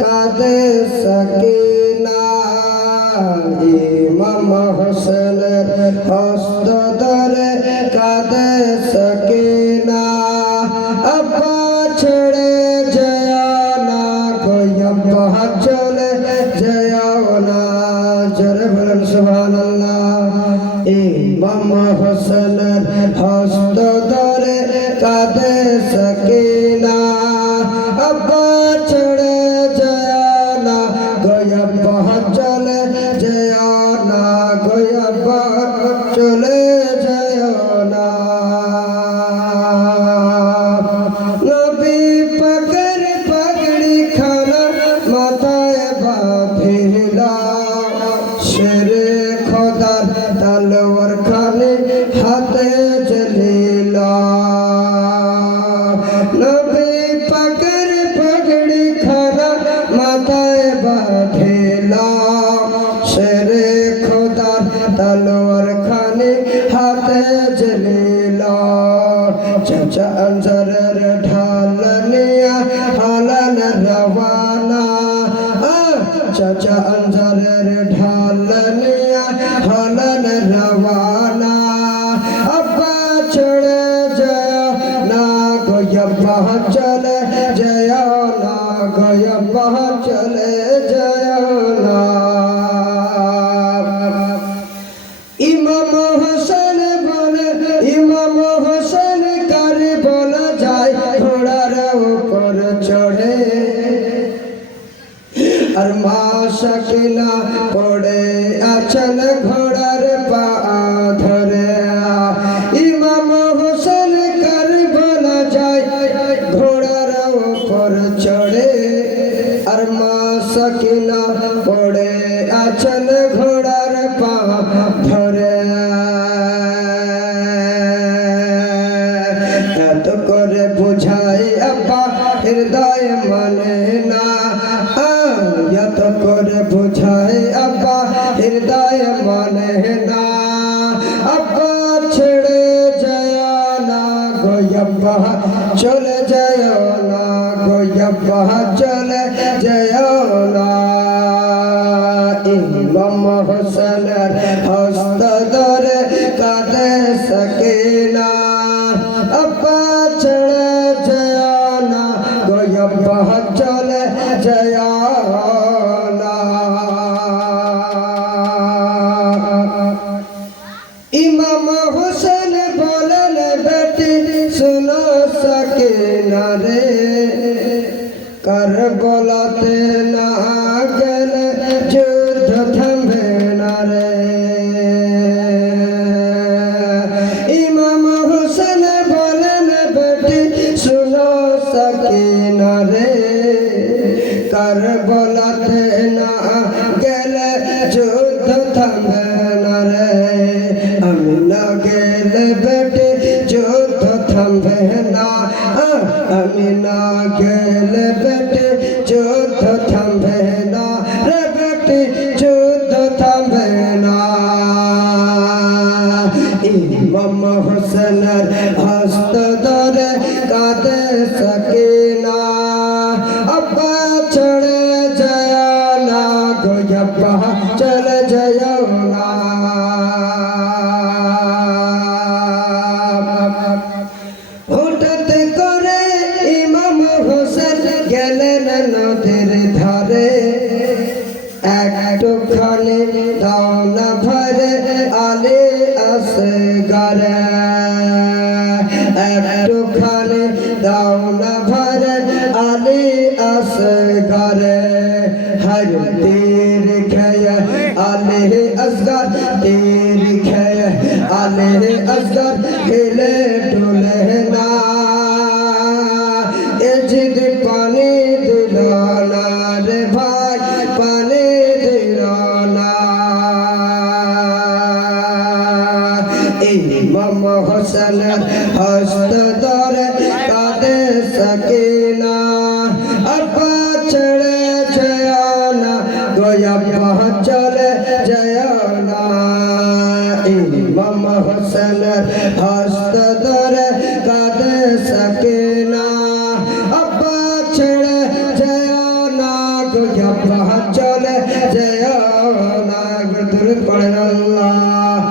কাঁদে সকিনা ইমাম হোসেনের হস্ত ধরে কাঁদে সকিনা আব্বা ছেড়ে যেও না আব্বা চলে যেও না জোরে বলেন সুবহানাল্লাহ ইমাম হোসেনের হস্ত ধরে কাঁদে সকিনা আব্বা ছেড়ে যেও না আব্বা চলে যেও না আব্বা চলে যেও না নবী পাকের পাগড়ি খানা মাথায় বাঁধিলা শেরে খোদার তলোয়ার খানে হাতে জ্বলিলা নবী পাকের পাগড়ি খানা মাথায় বাঁধিলা শেরে খোদার তলোয়ার খানে হাতে জ্বলিলা চাচা আনসারের ঢাল নিয়া হালান রওয়ানা চাচা আনসারের ঢাল নিয়া হালান রওয়ানা আব্বা ছেড়ে যেও না আব্বা চলে যেও না আব্বা চলে যেও না ইমাম হোসেন বলে ইমাম হোসেন কারে বলা যায় ঘোড়ার উপর চড়ে আর মা সকিনা পড়ে আছেন ঘোড়ার পা ধরে ইমাম হোসেন কারে বলা যায় ঘোড়ার উপর চড়ে আর মা সকিনা পড়ে আছেন ঘোড়ার পা ধরে এত করে বুঝাই আব্বা হৃদয় মানে না এত করে বুঝাই আব্বা হৃদয় মানে না আব্বা ছেড়ে যেও না আব্বা চলে যেও না আব্বা চলে যেও না ইমাম হোসেনের হস্ত ধরে কাঁদে সকিনা আব্বা ছেড়ে যেও না আব্বা চলে যেও না ইমাম হোসেন বলেন বেটি শুনো সকিনা রে কারবালাতে না গেলে যুদ্ধ থামবে না রে ইমাম হোসেন বলেন বেটি শুনো সকিনা রে কারবালাতে না গেলে যুদ্ধ থামবে না রে আমি না গেলে বেটি যুদ্ধ থামবে না আমি না গেলে বেটি যুদ্ধ থামবে না রে বেটি যুদ্ধ থামবে না ইমাম হোসেনের হস্ত ধরে কাঁদে সকিনা আব্বা ছেড়ে যেও না আব্বা চলে যেও না হঠাৎ করে ইমাম হোসেন গেলেন নদীর ধারে একটুখানি দাওনা ভরে আলে আসগরে একটুখানি দাওনা ভরে আলে আসগরে হর তীর খেয়ে আলে আসগর তীর খেয়ে আলে আসগর হেলে ডুলে না এ জিদ পানি দিল না রে ভাই পানি দিল না ইমাম হোসেনের হস্ত ধরে কাঁদে সকিনা আব্বা ছেড়ে যেও না আব্বা চলে যেও না ইমাম হোসেনের হস্ত ধরে কাঁদে সকিনা আব্বা ছেড়ে যেও না যেও না। দুরূদ পড়েন।